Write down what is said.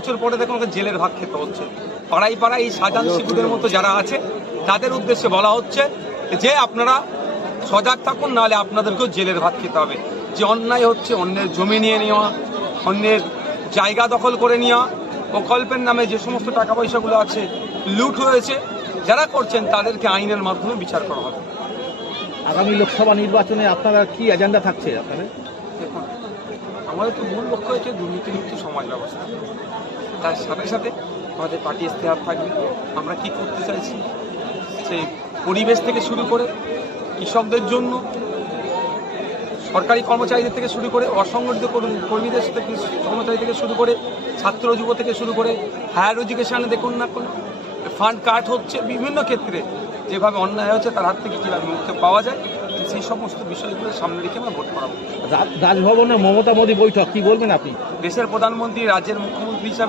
বছর পরে দেখুন ওকে জেলের ভাত খেতে হচ্ছে। পাড়ায় পাড়ায় এই শাহজাহান শিশুদের মতো যারা আছে তাদের উদ্দেশ্যে বলা হচ্ছে যে আপনারা সজাগ থাকুন, নাহলে আপনাদেরকেও জেলের ভাত খেতে হবে। যে অন্যায় হচ্ছে, অন্যের জমি নিয়ে নেওয়া, অন্যের জায়গা দখল করে নেওয়া, প্রকল্পের নামে যে সমস্ত টাকা পয়সাগুলো আছে লুট হয়েছে, যারা করছেন তাদেরকে আইনের মাধ্যমে বিচার করা হবে। আগামী লোকসভা নির্বাচনে আপনারা কি এজেন্ডা থাকছে আপনাদের? দেখুন, আমাদের তো মূল লক্ষ্য হচ্ছে দুর্নীতিমুক্ত সমাজ ব্যবস্থা। তার সাথে সাথে আমাদের পার্টি ইশতেহার থাকবে আমরা কি করতে চাইছি, সেই পরিবেশ থেকে শুরু করে কৃষকদের জন্য, সরকারি কর্মচারীদের থেকে শুরু করে, অসংগঠিত কর্মীদের থেকে কর্মচারী থেকে শুরু করে, ছাত্র যুব থেকে শুরু করে হায়ার এডুকেশনে দেখুন না কোনো ফান্ড কাট হচ্ছে, বিভিন্ন ক্ষেত্রে যেভাবে অন্যায় হচ্ছে তার হাত থেকে কীভাবে মুক্তি পাওয়া যায়, সেই সমস্ত বিষয়গুলো সামনে রেখে আমরা ভোট করাবো। রাজভবনে মমতা মোদী বৈঠক, কি বলবেন আপনি? দেশের প্রধানমন্ত্রী, রাজ্যের মুখ্যমন্ত্রী হিসাবে